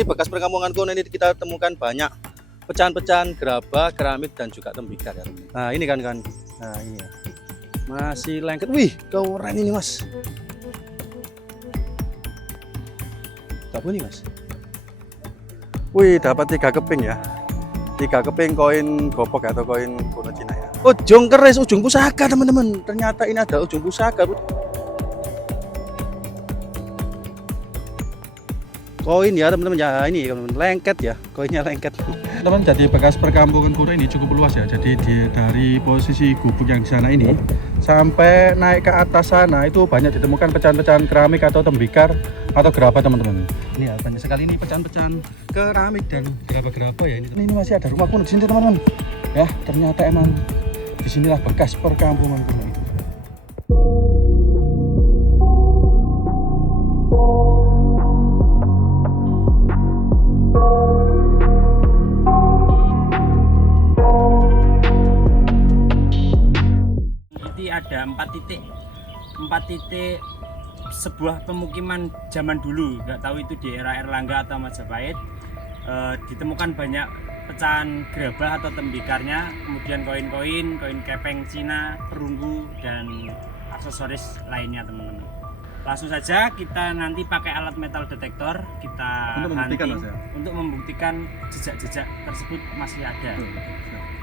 Di bekas perkampungan kuno ini kita temukan banyak pecahan-pecahan gerabah, keramik dan juga tembikar ya. Nah ini kan, nah ini ya. Masih lengket. Wih, keren ini mas. Tak bunyi mas. Wih, dapat 3 keping ya. 3 keping koin gopok atau koin kuno Cina ya. Ujung keris, ujung pusaka teman-teman. Ternyata ini ada ujung pusaka. Koin ya teman-teman ya, ini teman-teman lengket ya, koinnya lengket. Teman, jadi bekas perkampungan kuno ini cukup luas ya. Jadi dari posisi gubuk yang di sana ini sampai naik ke atas sana itu banyak ditemukan pecahan-pecahan keramik atau tembikar atau gerabah teman-teman. Ini ya banyak sekali ini pecahan-pecahan keramik dan gerabah-gerabah ya ini. Ini masih ada rumah kuno di sini teman-teman. Ya ternyata emang disinilah bekas perkampungan kuno itu. Ada 4 titik sebuah pemukiman zaman dulu, nggak tahu itu di era Erlangga atau Majapahit. Ditemukan banyak pecahan gerabah atau tembikarnya, kemudian koin kepeng Cina, perunggu dan aksesoris lainnya teman-teman. Langsung saja kita nanti pakai alat metal detektor kita hunting untuk membuktikan jejak-jejak tersebut masih ada.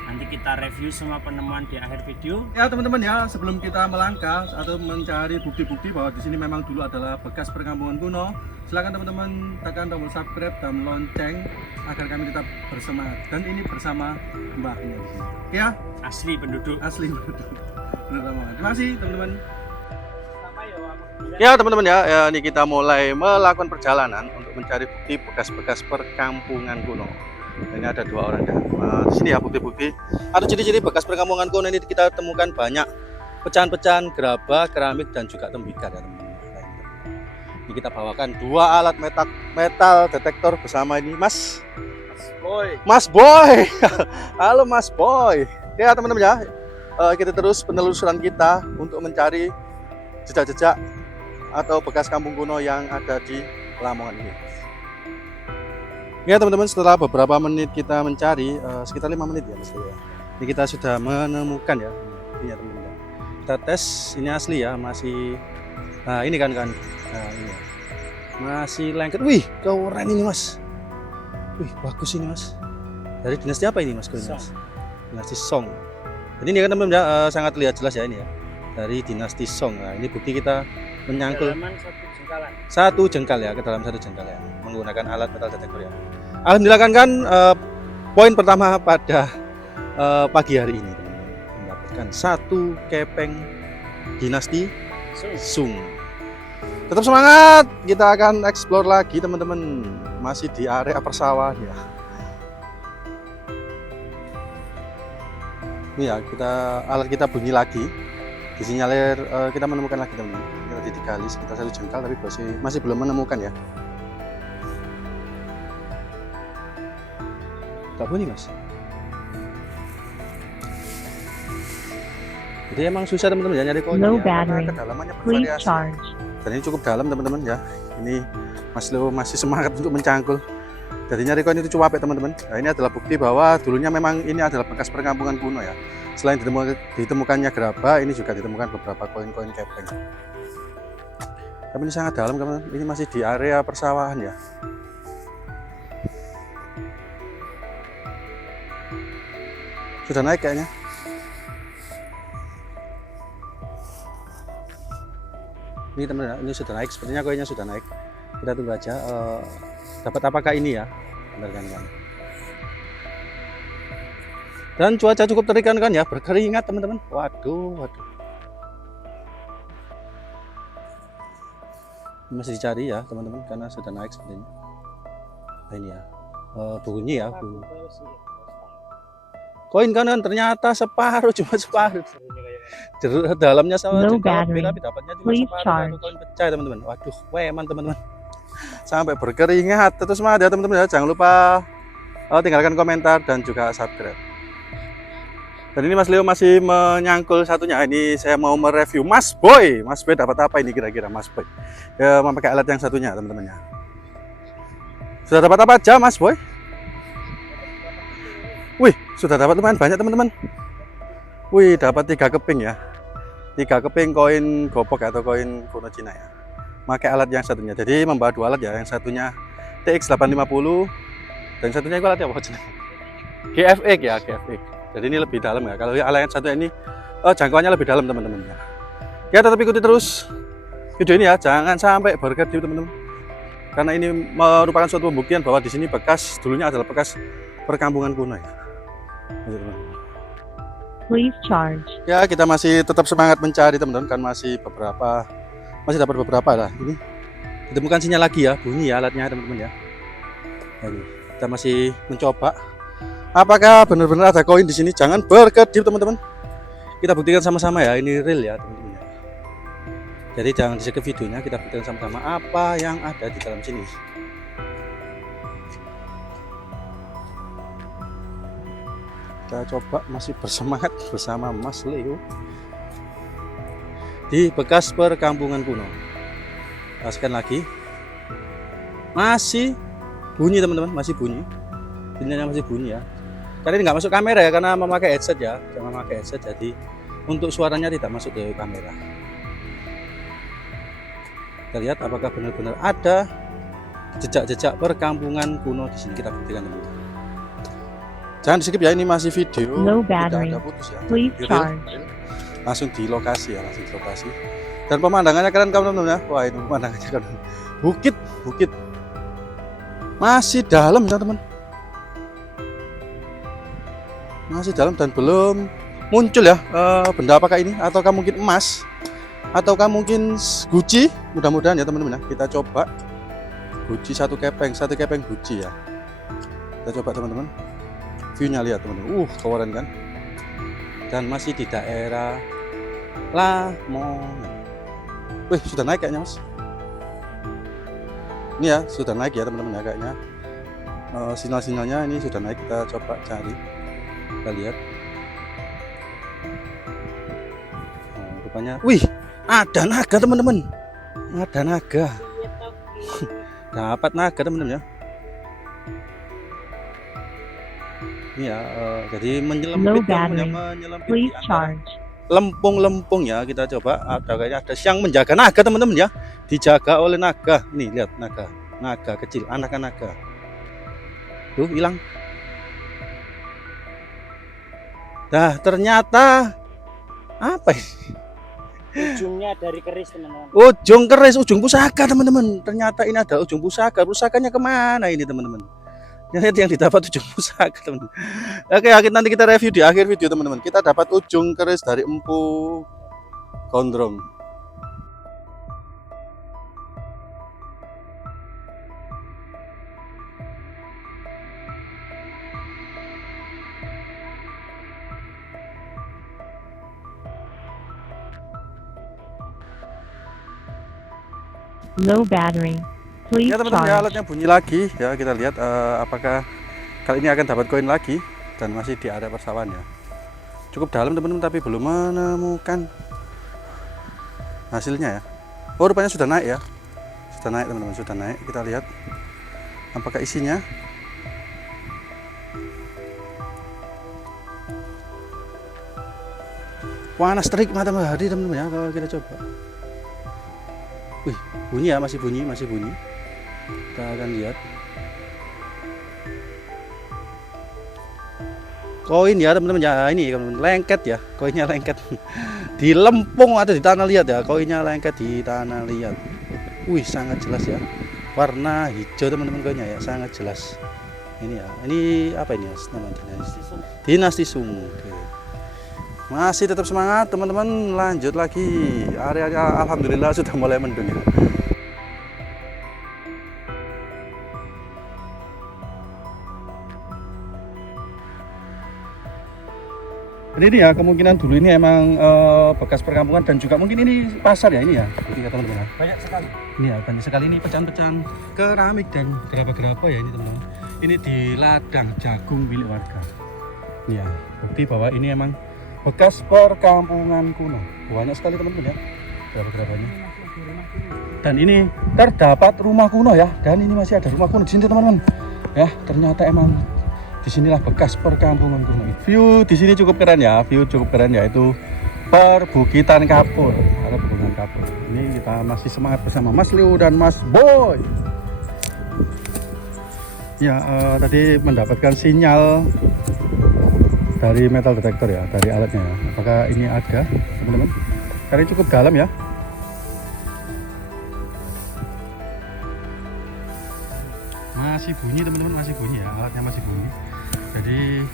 Nanti kita review semua penemuan di akhir video. Ya teman-teman ya, sebelum kita melangkah atau mencari bukti-bukti bahwa di sini memang dulu adalah bekas perkampungan kuno, silakan teman-teman tekan tombol subscribe dan lonceng agar kami tetap bersemangat. Dan ini bersama mbaknya di sini. Ya, Asli penduduk. Benar. Terima kasih teman-teman. Ya teman-teman ya, ini kita mulai melakukan perjalanan untuk mencari bukti bekas-bekas perkampungan kuno. Ini ada 2 orang ya. Di sini ya bukti-bukti atau ciri-ciri bekas perkampungan kuno ini kita temukan banyak pecahan-pecahan gerabah, keramik dan juga tembikar ya teman-teman. Ini kita bawakan 2 alat metal detektor bersama ini Mas Boy. Halo Mas Boy. Ya teman-teman ya, kita terus penelusuran kita untuk mencari jejak-jejak atau bekas kampung kuno yang ada di Lamongan ini. Ya teman-teman, setelah beberapa menit kita mencari, sekitar 5 menit ya Mas ya. Ini kita sudah menemukan ya. Ini ya teman-teman. Kita tes, ini asli ya, masih. Nah ini kan. Nah ini ya. Masih lengket. Wih, keren ini Mas. Wih, bagus ini Mas. Dari dinasti apa ini Mas? Dinasti Song. Jadi ini kan teman-teman ya, sangat terlihat jelas ya ini ya. Dari dinasti Song. Nah ini bukti kita menyangkul satu jengkal ya, ke dalam 1 jengkal ya, menggunakan alat metal detektor ya. Alhamdulillah kan poin pertama pada pagi hari ini teman-teman, mendapatkan 1 kepeng dinasti Sung. Tetap semangat, kita akan explore lagi teman-teman, masih di area persawahan ya. Ini ya, alat kita bunyi lagi, disinyalir kita menemukan lagi teman-teman. Kita digali sekitar 1 jengkal tapi masih belum menemukan ya. Tak bunyi Mas. Jadi emang susah teman-teman ya nyari koin ya, karena kedalamannya bervariasi. Dan ini cukup dalam teman-teman ya. Ini Mas Leo masih semangat untuk mencangkul. Jadi nyari koin itu cukup apik teman-teman. Nah ini adalah bukti bahwa dulunya memang ini adalah bekas perkampungan kuno ya. Selain ditemukannya gerabah, ini juga ditemukan beberapa koin-koin kepeng. Tapi ini sangat dalam teman-teman. Ini masih di area persawahan ya. Sudah naik kayaknya. Ini teman-teman, ini sudah naik. Sepertinya koinnya sudah naik. Kita tunggu aja. Dapat apakah ini ya? Benar kan? Dan cuaca cukup terik kan ya, berkeringat teman-teman. Waduh. Masih dicari ya teman-teman, karena sudah naik sepertinya. Nah ini ya, bunyi ya. Koin kanan ternyata separuh, cuma separuh. Dalamnya sama jengkal, tapi dapatnya cuma separuh. Koin pecah teman-teman. Waduh, weman teman-teman. Sampai berkeringat. Terus semangat ya teman-teman ya. Jangan lupa tinggalkan komentar dan juga subscribe. Dan ini Mas Leo masih menyangkul satunya. Ini saya mau mereview Mas Boy. Mas Boy dapat apa ini kira-kira Mas Boy? Ya, memakai alat yang satunya teman-teman ya. Sudah dapat apa aja Mas Boy? Wih, sudah dapat lumayan banyak teman-teman. Wih, dapat 3 keping ya. 3 keping koin gopok atau koin kuno Cina ya. Pakai alat yang satunya. Jadi membawa 2 alat ya. Yang satunya TX850 dan yang satunya itu alat apa? GFX ya, GFX. Jadi ini lebih dalam ya. Kalau alat yang satu ini jangkauannya lebih dalam teman-teman ya. Ya tetap ikuti terus video ini ya. Jangan sampai berkedip teman-teman. Karena ini merupakan suatu pembuktian bahwa di sini bekas dulunya adalah bekas perkampungan kuno ya. Please charge. Ya kita masih tetap semangat mencari teman-teman kan masih dapat beberapa lah. Ini ditemukan sinyal lagi ya, bunyi ya alatnya teman-teman ya. Ini kita masih mencoba apakah benar-benar ada koin di sini. Jangan berkedip teman-teman. Kita buktikan sama-sama ya, ini real ya teman-teman ya. Jadi jangan di-skip videonya, kita buktikan sama-sama apa yang ada di dalam sini. Kita coba masih bersemangat bersama Mas Leo di bekas perkampungan kuno. Paskan lagi, masih bunyi teman-teman, masih bunyi. Sinyalnya masih bunyi ya. Karena ini nggak masuk kamera ya, karena memakai headset ya, jangan memakai headset. Jadi untuk suaranya tidak masuk ke kamera. Kita lihat apakah benar-benar ada jejak-jejak perkampungan kuno di sini. Kita buktikan teman-teman. Jangan di skip ya, ini masih video. Low Tidak battery. ada putus ya. Please Real. charge. Langsung di lokasi ya, langsung di lokasi. Dan pemandangannya keren teman-teman ya. Wah ini pemandangannya keren. Bukit. Masih dalam ya teman. Masih dalam dan belum muncul ya benda apakah ini, ataukah mungkin emas, ataukah mungkin Gucci. Mudah-mudahan ya teman-teman ya. Kita coba Gucci satu kepeng Gucci ya. Kita coba teman-teman. View-nya lihat teman-teman. Keren kan? Dan masih di daerah Lamongan. Wih, sudah naik kayaknya Mas. Ini ya, sudah naik ya teman-teman ya kayaknya. Sinyal-sinyalnya ini sudah naik, kita coba cari. Kita lihat. Rupanya, wih, ada naga teman-teman. Ada naga. Dapat naga teman-teman ya. Ini ya, jadi Low battery. menyelempit Please di antara charge. lempung-lempung ya. Kita coba, kayaknya ada yang menjaga naga teman-teman ya. Dijaga oleh naga. Nih lihat naga kecil, anak naga. Tuh hilang. Dah ternyata apa ini? Ujungnya dari keris teman-teman. Ujung keris, ujung pusaka teman-teman. Ternyata ini ada ujung pusaka. Pusakanya kemana ini teman-teman? Yang didapat ujung pusaka teman-teman. Oke, nanti kita review di akhir video teman-teman. Kita dapat ujung keris dari Empu Gondrong. Low battery. Please Ya teman-teman ya, charge. alatnya bunyi lagi ya. Kita lihat apakah kali ini akan dapat koin lagi. Dan masih di area persawahan ya. Cukup dalam teman-teman, tapi belum menemukan hasilnya ya. Rupanya sudah naik ya. Sudah naik teman-teman, sudah naik. Kita lihat apakah isinya. Panas terik matahari teman-teman ya. Kalau kita coba, wih, bunyi ya, masih bunyi. Kita akan lihat koin ya teman-teman ya. Ini lengket ya, koinnya lengket di lempung atau di tanah liat ya. Koinnya lengket di tanah liat. Wih, sangat jelas ya, warna hijau teman-teman koinnya ya, sangat jelas. Ini ya, ini apa ini ya namanya? Dinasti Sung. Oke. Masih tetap semangat teman-teman, lanjut lagi. Areanya alhamdulillah sudah mulai mendung ya. Ini ya, kemungkinan dulu ini emang bekas perkampungan dan juga mungkin ini pasar ya ini ya. Ini teman-teman. Banyak sekali. Ini ya, banyak sekali ini pecahan-pecahan keramik dan gerabah-gerabah ya ini teman-teman. Ini di ladang jagung milik warga. Ini ya, bukti bahwa ini emang bekas perkampungan kuno. Banyak sekali teman-teman ya gerabah-gerabahnya. Dan ini terdapat rumah kuno ya, dan ini masih ada rumah kuno di sini teman-teman. Ya, ternyata emang disinilah bekas perkampungan kuno. View di sini cukup keren ya, yaitu perbukitan kapur atau pegunungan kapur. Ini kita masih semangat bersama Mas Leo dan Mas Boy. Ya, tadi mendapatkan sinyal dari metal detector ya, dari alatnya ya. Apakah ini ada teman-teman? Karena cukup dalam ya. Masih bunyi teman-teman, masih bunyi ya, alatnya masih bunyi. Jadi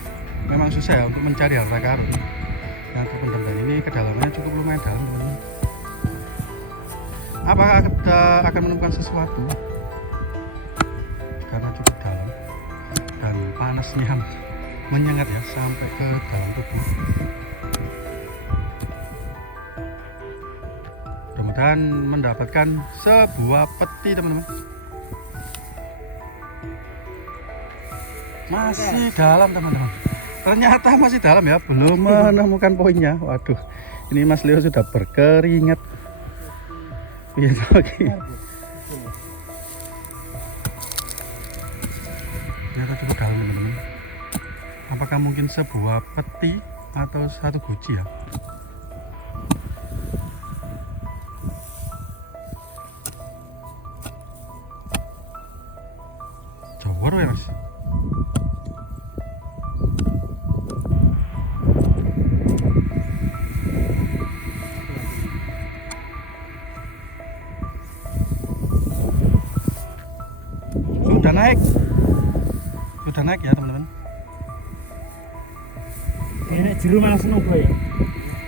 memang susah ya untuk mencari harta karun yang terpendam, dan ini kedalamannya cukup lumayan dalam teman-teman. Apakah kita akan menemukan sesuatu? Karena cukup dalam dan panasnya menyengat ya sampai ke dalam tubuh. Mudah-mudahan mendapatkan sebuah peti teman-teman. Masih dalam teman-teman, ternyata masih dalam ya, belum menemukan poinnya. Waduh, ini Mas Leo sudah berkeringat. Iya lagi. Ternyata cukup dalam teman-teman. Apakah mungkin sebuah peti atau satu guci ya? Jawar ya Mas. Sudah naik ya teman-teman. Nek jero malah seneng boy.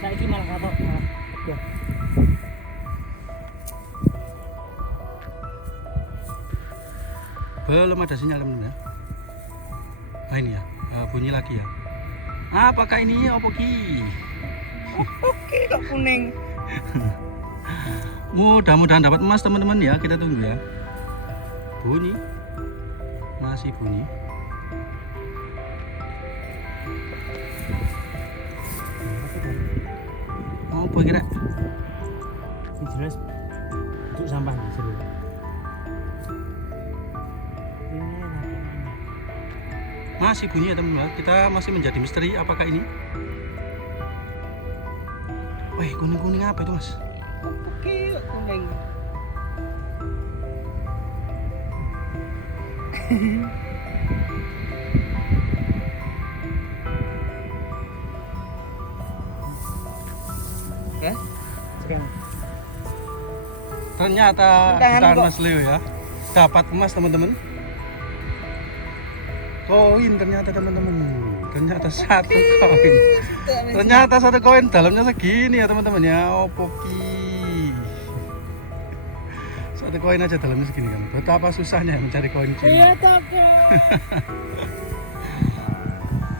Saiki malah katok. Ya. Belum ada sinyal teman-teman ya. Nah ini ya, bunyi lagi ya. Apakah ini opo ki? Oke, kok kuning. Mudah-mudahan dapat emas teman-teman ya, kita tunggu ya. Bunyi, masih bunyi. Oh, apa kira? Ini jelas untuk sampah di sini. Masih bunyi ya teman-teman. Kita masih menjadi misteri, apakah ini? Wih, kuning-kuning apa itu Mas? Oke, kuning. Ya, sekarang. Ternyata tangan Mas Leo ya, dapat emas teman-teman. Koin ternyata teman-teman. Ternyata satu koin. Ternyata satu koin dalamnya segini ya teman-teman ya. Opo ki. Satu koin aja dalamnya segini kan. Betapa susahnya mencari koin Cina. Iya, Toko.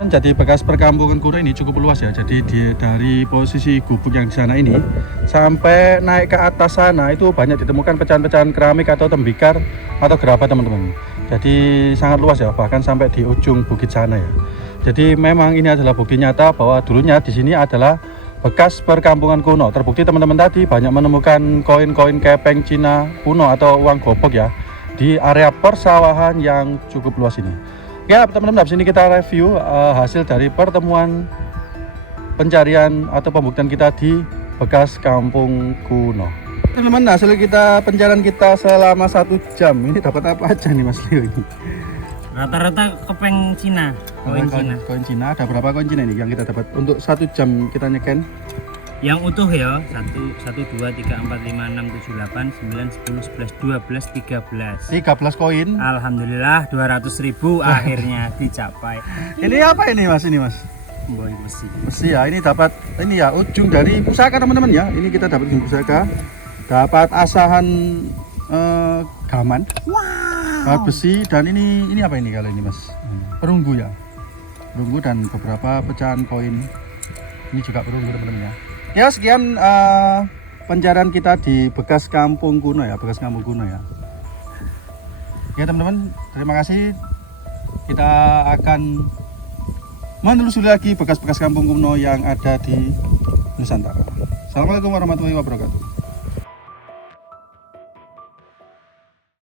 Jadi bekas perkampungan kuno ini cukup luas ya. Jadi dari posisi gubuk yang di sana ini sampai naik ke atas sana itu banyak ditemukan pecahan-pecahan keramik atau tembikar atau gerabah teman-teman. Jadi sangat luas ya, bahkan sampai di ujung bukit sana ya. Jadi memang ini adalah bukti nyata bahwa dulunya di sini adalah bekas perkampungan kuno. Terbukti teman-teman tadi banyak menemukan koin-koin kepeng Cina kuno atau uang gopok ya di area persawahan yang cukup luas ini. Ya teman-teman, di sini kita review hasil dari pertemuan pencarian atau pembuktian kita di bekas kampung kuno. Teman-teman, hasil pencarian kita selama 1 jam ini dapat apa aja nih Mas Leo ini? Rata-rata kepeng Cina, koin Cina. Koin Cina, ada berapa koin Cina ini yang kita dapat untuk 1 jam kita nyeken? Yang utuh ya, 1, 2, 3, 4, 5, 6, 7, 8, 9, 10, 11, 12, 13. 13 koin. Alhamdulillah 200.000 akhirnya dicapai. Ini apa ini Mas? Ini Mas? Boy besi. Besi ya, ini dapat ini ya ujung dari pusaka teman-teman ya. Ini kita dapat ujung pusaka. Dapat asahan gaman. Wow. Besi dan ini apa ini kalau ini Mas? Perunggu ya. Perunggu dan beberapa pecahan koin. Ini juga perunggu teman-teman ya. Ya sekian pencarian kita di bekas kampung kuno ya, bekas kampung kuno ya. Ya teman-teman, terima kasih. Kita akan menelusuri lagi bekas-bekas kampung kuno yang ada di Nusantara. Assalamualaikum warahmatullahi wabarakatuh.